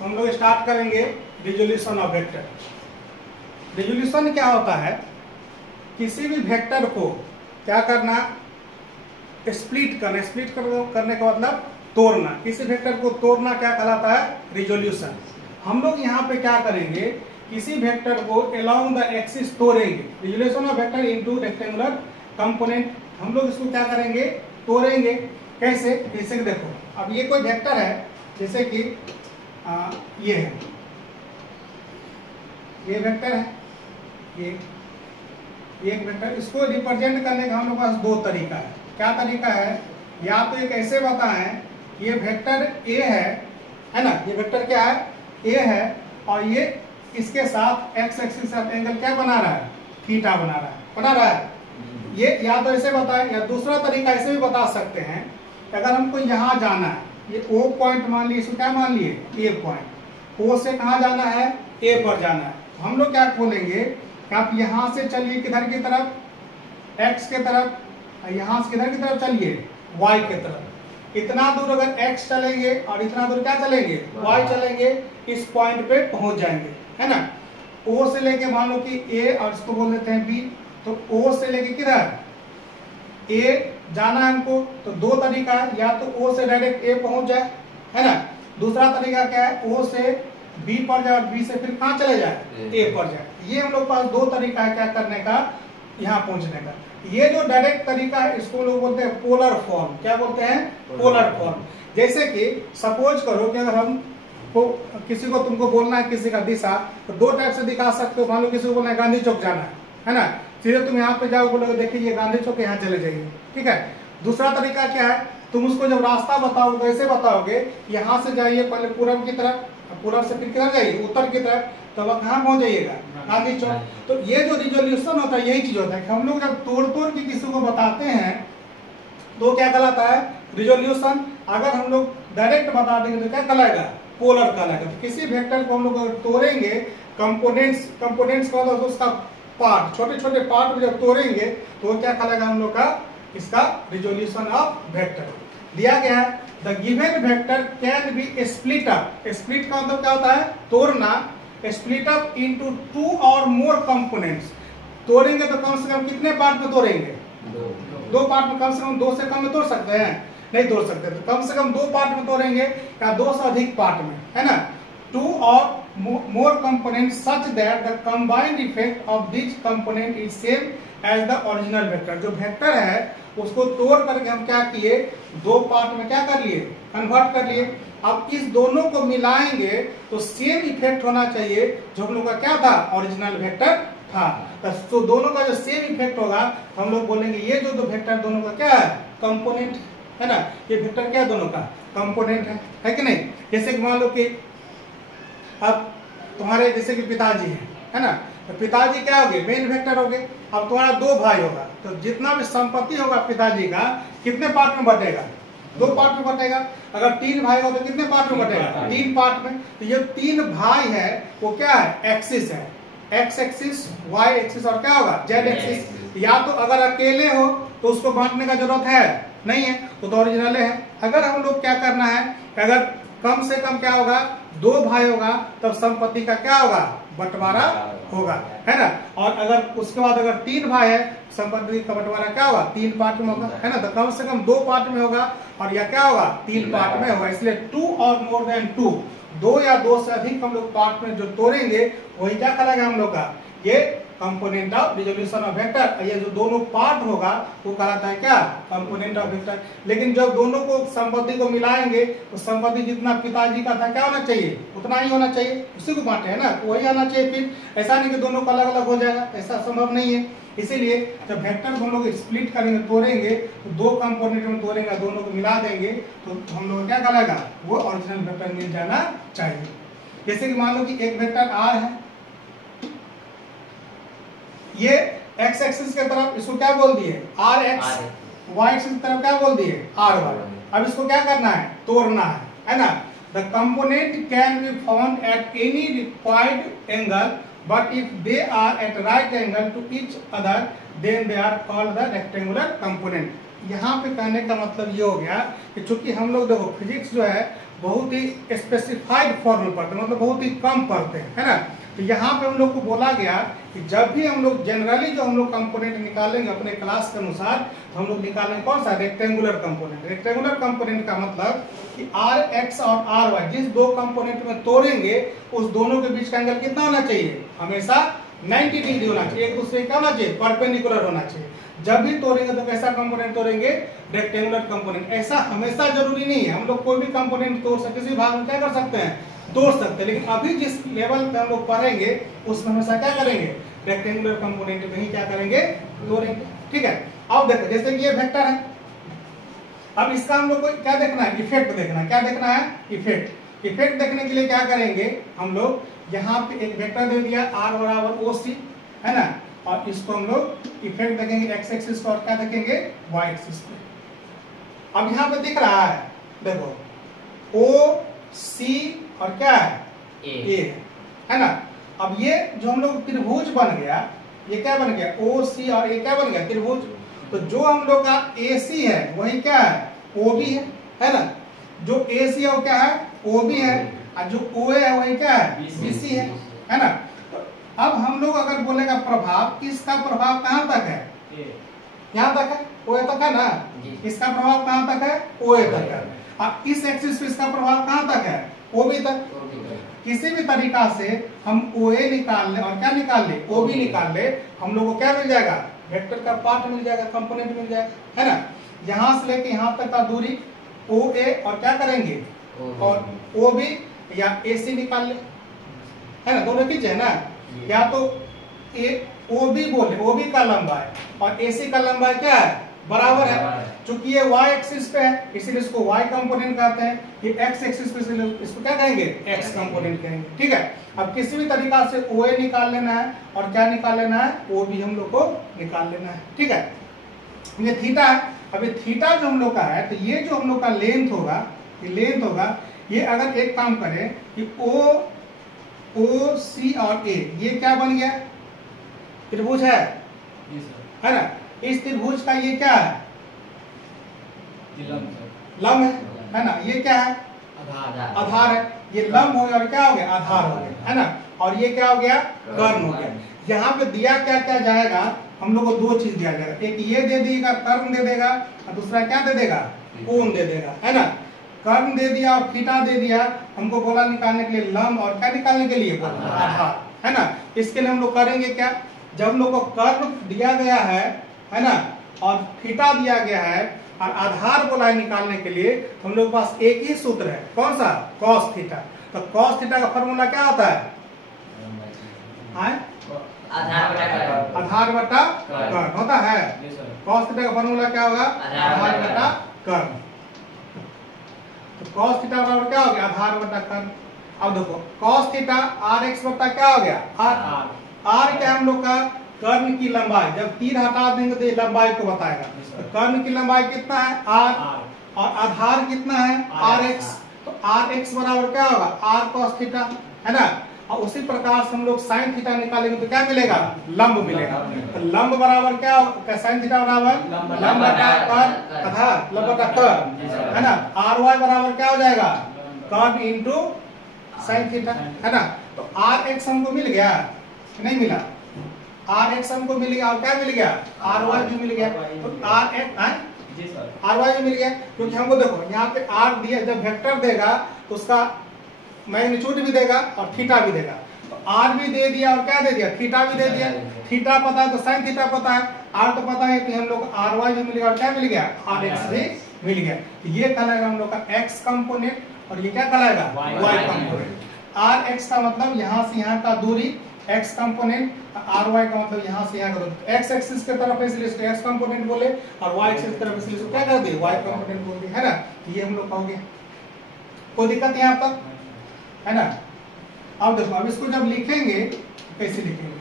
हम लोग स्टार्ट करेंगे रिजोल्यूशन ऑफ वेक्टर। रिजोल्यूशन क्या होता है, किसी भी वेक्टर को क्या करना, स्प्लिट करना। स्प्लिट करने का मतलब तोड़ना। किसी वेक्टर को तोड़ना क्या कहलाता है, रिजोल्यूशन। हम लोग यहाँ पे क्या करेंगे, किसी वेक्टर को अलोंग द एक्सिस तोड़ेंगे। Resolution of vector into rectangular component, हम लोग इसको क्या करेंगे, तोड़ेंगे। कैसे, जैसे कि देखो, अब ये कोई वेक्टर है, जैसे कि ये है, ये वेक्टर है, ये एक वेक्टर। इसको रिप्रेजेंट करने का हम लोग पास दो तरीका है। क्या तरीका है, या तो एक ऐसे बताएं, ये वेक्टर ए है ना, ये वेक्टर क्या है, ए है, और ये इसके साथ एक्स एक्सिस के साथ एंगल क्या बना रहा है, थीटा बना रहा है। ये या तो ऐसे बताएं, या दूसरा तरीका ऐसे भी बता सकते हैं, अगर हमको यहाँ जाना है, ये ओ पॉइंट मान लिए, इसको क्या मान लिए, ए पॉइंट। ओ से कहाँ जाना है, ए पर जाना है। हम लोग क्या बोलेंगे कि आप यहाँ से चलिए किधर की तरफ, एक्स के तरफ, यहाँ से किधर की तरफ चलिए, वाई के तरफ। इतना दूर अगर एक्स चलेंगे और इतना दूर क्या चलेंगे, वाई चलेंगे, इस पॉइंट पे पहुंच जाएंगे, है ना। ओ से लेके मान लो कि ए, और इसको बोल देते हैं बी, तो ओ से लेके किधर, ए जाना है हमको, तो दो तरीका है, या तो ओ से डायरेक्ट ए पहुंच जाए, है ना। दूसरा तरीका क्या है, ओ से बी पर जाए और बी से फिर कहाँ चले जाए, ए पर जाए। ये हम लोग पास दो तरीका है क्या करने का, यहाँ पहुंचने का। ये जो डायरेक्ट तरीका है, इसको लोग बोलते हैं पोलर फॉर्म। क्या बोलते हैं, पोलर फॉर्म। जैसे कि सपोज करो कि अगर हम को किसी को तुमको बोलना है किसी का दिशा, तो दो टाइप से दिखा सकते हो। मान लो किसी को बोलना है गांधी चौक जाना है ना, सीधे तुम यहाँ पे जाओ, बोलोगे देखिए ये गांधी चौक, यहाँ चले जाइए, ठीक है। दूसरा तरीका क्या है, तुम उसको जब रास्ता बताओगे, ऐसे बताओगे, यहाँ से जाइए पहले पूरब की तरफ, पूरब से फिर किधर जाइए, उत्तर की तरफ, तो वह कहाँ पहुंच जाइएगा, गांधी चौक। तो ये जो रिजोल्यूशन होता है, यही चीज होता है कि हम लोग जब तोड़ के किसी को बताते हैं तो क्या कहलाता है, रिजोल्यूशन। अगर हम लोग डायरेक्ट बता देंगे तो क्या कहलाएगा, पोलर कहलाएगा। तो किसी वेक्टर को हम लोग अगर तोड़ेंगे, कंपोनेंट्स का मतलब उसका पार्ट, छोटे छोटे पार्ट में जब तोड़ेंगे तो क्या कहलाएगा हम लोग का, इसका रिजोल्यूशन ऑफ वेक्टर। दिया गया है, the given vector can be split up. Split का मतलब क्या होता है, तोड़ना। स्प्लिट अप इनटू टू और मोर कंपोनेंट्स। तोड़ेंगे तो कम से कम कितने पार्ट में तोड़ेंगे, दो पार्ट में। कम से कम दो से कम में तोड़ सकते हैं, नहीं तोड़ सकते, तो कम से कम दो पार्ट में तोड़ेंगे, या दो से अधिक पार्ट में, है ना। टू और more components such that the combined effect of this component is same as the original vector। जो वेक्टर है उसको तोड़ करके हम क्या किए, दो पार्ट में क्या कर लिए, कन्वर्ट कर लिए। अब इस दोनों को मिलाएंगे तो सेम इफेक्ट होना चाहिए जो हम लोग का क्या था, ओरिजिनल वेक्टर था। तो दोनों का जो सेम इफेक्ट होगा तो हम लोग बोलेंगे ये जो दो वेक्टर दोनों का क्या है, कंपोनेंट है ना। ये वेक्टर क्या दोनों का कंपोनेंट है कि नहीं। जैसे कि मान लो कि अब तुम्हारे जैसे कि पिताजी है ना, तो पिताजी क्या होगे, मेन वेक्टर होगे। अब तुम्हारा दो भाई होगा, तो जितना भी संपत्ति होगा पिताजी का कितने पार्ट में बटेगा, दो पार्ट में बटेगा। अगर तीन भाई हो तो कितने पार्ट में बटेगा, तीन पार्ट में। तो ये तीन भाई है वो क्या है, एक्सिस है, एक्स एक्सिस, वाई एक्सिस और क्या होगा, जेड एक्सिस। या तो अगर अकेले हो तो उसको बांटने का जरूरत है नहीं है, तो ओरिजिनल है। अगर हम लोग क्या करना है, अगर कम से कम क्या होगा, दो भाई होगा तब संपत्ति का क्या होगा, बंटवारा होगा, है ना। और अगर उसके बाद अगर तीन भाई है, संपत्ति का बंटवारा क्या होगा, तीन पार्ट में होगा, है ना। तो कम से कम दो पार्ट में होगा, और यह क्या होगा, तीन पार्ट में होगा। इसलिए टू और मोर देन टू, दो या दो से अधिक हम लोग पार्ट में जो तोड़ेंगे वही क्या कहलाएगा हम लोग का, ये component of resolution of vector. ये जो दोनों पार्ट होगा वो कहलाता है क्या, कंपोनेंट ऑफ वेक्टर। लेकिन जब दोनों को संपत्ति को मिलाएंगे तो संपत्ति जितना पिताजी का था क्या होना चाहिए, उतना ही होना चाहिए, उसी को बांटे है ना, वही आना चाहिए। फिर ऐसा नहीं कि दोनों का अलग अलग हो जाएगा, ऐसा संभव नहीं है। इसीलिए जब वेक्टर को हम लोग स्प्लिट करेंगे, तोड़ेंगे, तो दो कंपोनेंट में तोड़ेंगे, दोनों को मिला देंगे, तो हम लोग क्या कहलाएगा, वो ओरिजिनल वेक्टर मिल जाना चाहिए। जैसे कि मान लो कि एक वेक्टर आर है, ये एक्स एक्सिस के तरफ इसको क्या बोल दिए, आर एक्स, वाई एक्सिस की तरफ क्या बोल दिए, आर वाई। अब इसको क्या करना है, तोड़ना है ना। The component can be found at any required angle, but if they are at right angle to each other then they are called the rectangular component. यहाँ पे कहने का मतलब ये हो गया कि चूंकि हम लोग देखो फिजिक्स जो है बहुत ही स्पेसिफाइड फॉर्म में पढ़ते हैं, मतलब बहुत ही कम पढ़ते हैं, है ना। तो यहाँ पे हम लोग को बोला गया कि जब भी हम लोग जनरली जो हम लोग कंपोनेंट निकालेंगे अपने क्लास के अनुसार, तो हम लोग निकालेंगे कौन सा, रेक्टेंगुलर कंपोनेंट। रेक्टेंगुलर कंपोनेंट का मतलब कि आर एक्स और आर वाई जिस दो कंपोनेंट में तोड़ेंगे उस दोनों के बीच का एंगल कितना होना चाहिए, हमेशा 90 डिग्री होना चाहिए, एक दूसरे का होना चाहिए, परपेंडिकुलर होना चाहिए। जब भी तोड़ेंगे तो कैसा कंपोनेंट तोड़ेंगे, रेक्टेंगुलर कंपोनेंट। ऐसा हमेशा जरूरी नहीं है, हम लोग कोई भी कंपोनेंट तोड़ सकते, किसी भाग में क्या कर सकते हैं, तोड़ सकते हैं, लेकिन अभी जिस लेवल पे हम लोग पढ़ेंगे उसमें हमेशा क्या करेंगे, रेक्टेंगुलर कंपोनेंट में ही क्या करेंगे, तोड़ेंगे। ठीक है, अब देखो जैसे कि ये वेक्टर है, अब इसका हम लोग को क्या देखना है, इफेक्ट देखना है। क्या देखना है, इफेक्ट। इफेक्ट देखने के लिए क्या करेंगे हम लोग, यहाँ पे एक वेक्टर दे दिया r बराबर ओ सी, है ना, और इसको हम लोग इफेक्ट देखेंगे एक्स एक्सिस पर और क्या देखेंगे, वाई एक्सिस पे। अब यहाँ पे दिख रहा है देखो ओ सी और क्या है, ए है ना। अब ये जो हम लोग त्रिभुज बन गया, ये क्या बन गया, ओ सी और ए क्या बन गया, त्रिभुज। तो जो हम लोग का ए सी है वही क्या है, ओ बी है ना। जो ए सी है वो क्या है, ओ बी है, और जो ओ ए है वही क्या है, बी सी है ना। तो अब हम लोग अगर बोलेगा प्रभाव, इसका प्रभाव कहाँ तक है, यहाँ तक है, ओ ए तक है ना। इसका प्रभाव कहाँ तक है, ओ ए तक है। अब इस एक्सिस पे इसका प्रभाव कहाँ तक है, ओ बी तक। किसी भी तरीका से हम ओ ए निकाल ले और क्या निकाल ले, ओ बी निकाल ले, हम लोग को क्या मिल जाएगा, वेक्टर का पार्ट मिल जाएगा, कंपोनेंट मिल जाएगा, है ना। यहाँ से लेके यहाँ तक का दूरी ओ ए और क्या करेंगे, और ओ बी या ए सी निकाल ले, है ना, दोनों की है ना। या तो ए ओ बी बोले, ओ बी का लंबाई और ए सी का लंबाई क्या है, बराबर है। चूंकि ये y एक्सिस पे है इसीलिए इसको y कंपोनेंट कहते हैं, ये x एक्सिस पे इसलिए इसको क्या कहेंगे, x कंपोनेंट कहेंगे। ठीक है, अब किसी भी तरीका से OA निकाल लेना है और क्या निकाल लेना है, OB हम लोग को निकाल लेना है। ठीक है, ये थीटा है। अब ये थीटा जो हम लोग का है, तो ये जो हम लोग का लेंथ होगा, ये लेंथ होगा, ये अगर एक काम करें कि ओ सी और ए ये क्या बन गया, त्रिभुज है ना। इस त्रिभुज का ये क्या है, लंब है ना। ये क्या है, आधार है। ये लंब हो गया और क्या हो गया, आधार हो गया, है ना। और ये क्या हो गया, कर्ण हो गया। यहाँ पे दिया क्या क्या जाएगा, हम लोग को दो चीज दिया जाएगा, एक ये दे देगा, कर्ण दे देगा, और दूसरा क्या दे देगा, कोण दे देगा, है ना। कर्ण दे दिया और थीटा दे दिया, हमको बोला निकालने के लिए लंब और क्या निकालने के लिए, आधार, है ना। इसके लिए हम लोग करेंगे क्या, जब हम लोग को कर्ण दिया गया है ना, और थीटा दिया गया है और आधार बोला है निकालने के लिए, तो हम लोग के पास एक ही सूत्र है, कौन सा, कॉस थीटा। तो कॉस थीटा का फॉर्मूला क्या होता है, आधार बटा कर्ण होता है। कॉस थीटा का फॉर्मूला क्या होगा, आधार बटा कर्ण। तो कॉस थीटा बराबर क्या हो गया, आधार बटा कर्ण। अब देखो कॉस थीटा आर एक्स बटा क्या हो गया, आर क्या हम लोग का, कर्ण की लंबाई। जब तीर हटा देंगे तो ये लंबाई को बताएगा। तो कर्ण की लंबाई कितना है, आर, और आधार कितना है, आर एक्स। तो आर एक्स बराबर क्या होगा, आर कॉस थीटा, है ना। और उसी प्रकार से हम लोग साइन थीटा निकालेंगे तो क्या मिलेगा, लंब मिलेगा। तो लंब बराबर क्या होगा, साइन थीटा बराबर लंब बटा कर्ण, आधार लंब बटा कर्ण, है ना। आर वाई बराबर क्या हो जाएगा, कर्ण इंटू साइन थीटा, है ना। तो आर एक्स हमको मिल गया, नहीं मिला, आर एक्स हमको मिल गया और क्या मिल गया, आर वाई भी मिल गया। तो आर वाई भी मिल गया, क्योंकि हमको देखो यहाँ पे आर दिया, जब वेक्टर देगा तो उसका मैग्नीट्यूड भी देगा और थीटा भी देगा। तो आर भी दे दिया और क्या दे दिया, थीटा भी दे दिया। थीटा पता है तो साइन थीटा पता है, आर तो पता है, कि हम लोग आर वाई भी मिल गया और क्या मिल गया, आर एक्स भी मिल गया। तो ये कहलाएगा हम लोग का एक्स कंपोनेंट और ये क्या कहलाएगा, वाई कंपोनेंट। आर एक्स का मतलब यहाँ से यहाँ का दूरी x कंपोनेंट, आर वाई का मतलब यहाँ से यहाँ का। x एक्सिस के तरफ इसलिए इसको x कंपोनेंट बोले और y एक्सिस की तरफ इसलिए इसको क्या कर दिए, y कंपोनेंट बोल दिए, है ना। ये हम लोग कहोगे, कोई दिक्कत यहाँ तक, है ना। अब देखो, अब इसको जब लिखेंगे कैसे लिखेंगे,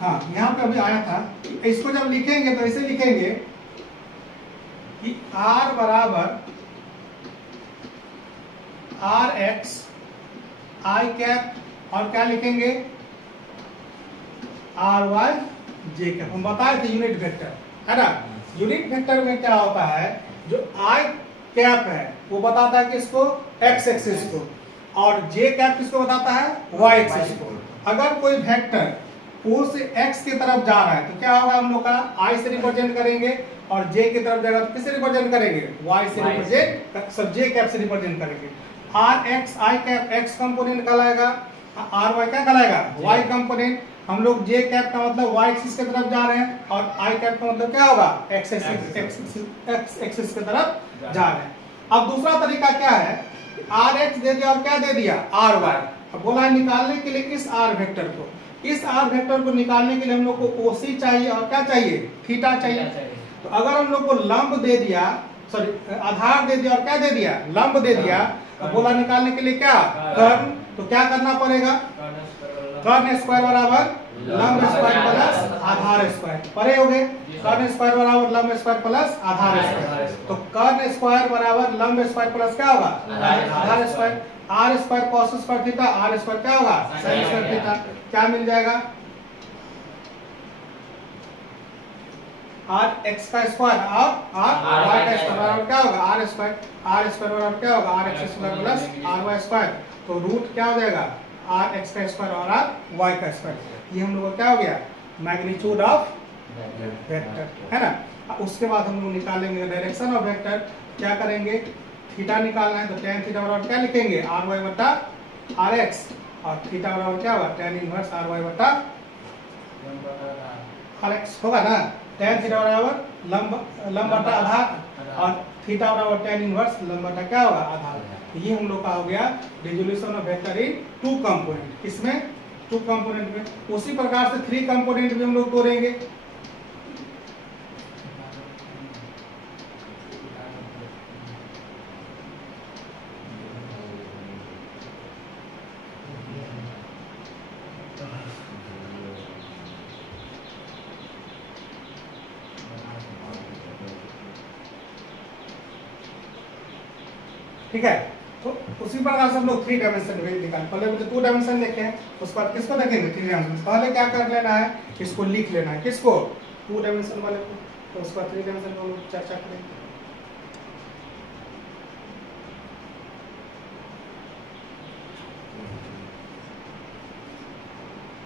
हाँ यहाँ पे अभी आया था, इसको जब लिखेंगे तो ऐसे लिखेंगे कि r बराबर आर एक्स आई कैप और क्या लिखेंगे, आर वाई जे कैप हम बताए थे यूनिट वेक्टर, है ना। यूनिट वेक्टर में क्या होता है, जो आई कैप है वो बताता है किसको, एक्स एक्सिस को, और जे कैप किसको बताता है, वाई एक्सिस को। अगर कोई वेक्टर ओ से एक्स की तरफ जा रहा है तो क्या होगा, हम लोग का आई से रिप्रेजेंट करेंगे, और जे की तरफ जाएगा तो किससे रिप्रेजेंट करेंगे, वाई से रिप्रेजेंट, सब जे कैप से रिप्रेजेंट करेंगे। R X I cap X component कहलाएगा, आर वाई क्या कहलाएगा, वाई कंपोनेंट। हम लोग जे कैप का मतलब वाई एक्सिस की तरफ जा रहे हैं, और आई कैप का मतलब क्या होगा, एक्स एक्सिस की तरफ जा रहे हैं। अब दूसरा तरीका क्या है, आर एक्स दे दिया और क्या दे दिया, आर वाई। अब बोला है निकालने के लिए इस आर वेक्टर को, इस आर वेक्टर को निकालने के लिए हम लोग को ओसी चाहिए और क्या चाहिए, थीटा चाहिए। तो अगर हम लोग को लंब दे दिया, सॉरी आधार दे दिया और क्या दे दिया, लंब दे दिया, तो बोला निकालने के लिए क्या, कर्ण। तो क्या करना पड़ेगा, कर्ण स्क्वायर बराबर लंब स्क्वायर प्लस आधार स्क्वायर, परे हो गए। कर्ण स्क्वायर बराबर लंब स्क्वायर प्लस आधार स्क्वायर, तो कर्ण स्क्वायर बराबर लंब स्क्वायर प्लस क्या होगा, आधार square. R square cos square theta, R square क्या होगा, साइन स्क्वायर थीटा। क्या मिल जाएगा, आर एक्स का स्क्वायर और आर वाई का स्क्वायर बराबर क्या होगा, आर स्क्वायर। आर स्क्वायर बराबर क्या होगा, R X square plus R Y square. तो रूट क्या हो जाएगा, आर एक्स का स्क्वायर और आर वाई का स्क्वायर। ये हम लोग का क्या हो गया, मैग्नीट्यूड ऑफ वेक्टर, है ना। उसके बाद हम लोग निकालेंगे डायरेक्शन ऑफ वेक्टर। क्या करेंगे, थीटा निकालना है तो tan थीटा बराबर क्या लिखेंगे, आर वाई बटा आर एक्स, और थीटा बराबर क्या होगा, tan इनवर्स आर वाई बटा आर एक्स होगा ना। tan थीटा बराबर लंब बटा आधार, और थीटा बराबर tan इनवर्स लंब बटा क्या होगा, आधार। ये हम लोग का हो गया resolution of vector into component. इसमें टू कंपोनेंट में उसी प्रकार से थ्री कंपोनेंट भी हम लोग तोड़ेंगे। ठीक है, तो उसी प्रकार से हम लोग थ्री डायमेंशन में निकाल, पहले मुझे टू डायमेंशन देखे हैं, उसके बाद किसको देखेंगे, थ्री डायमेंशन। पहले क्या कर लेना है, इसको लिख लेना है, किसको, टू डायमेंशन वाले को, तो उसके बाद थ्री डायमेंशन को हम लोग चर्चा करेंगे।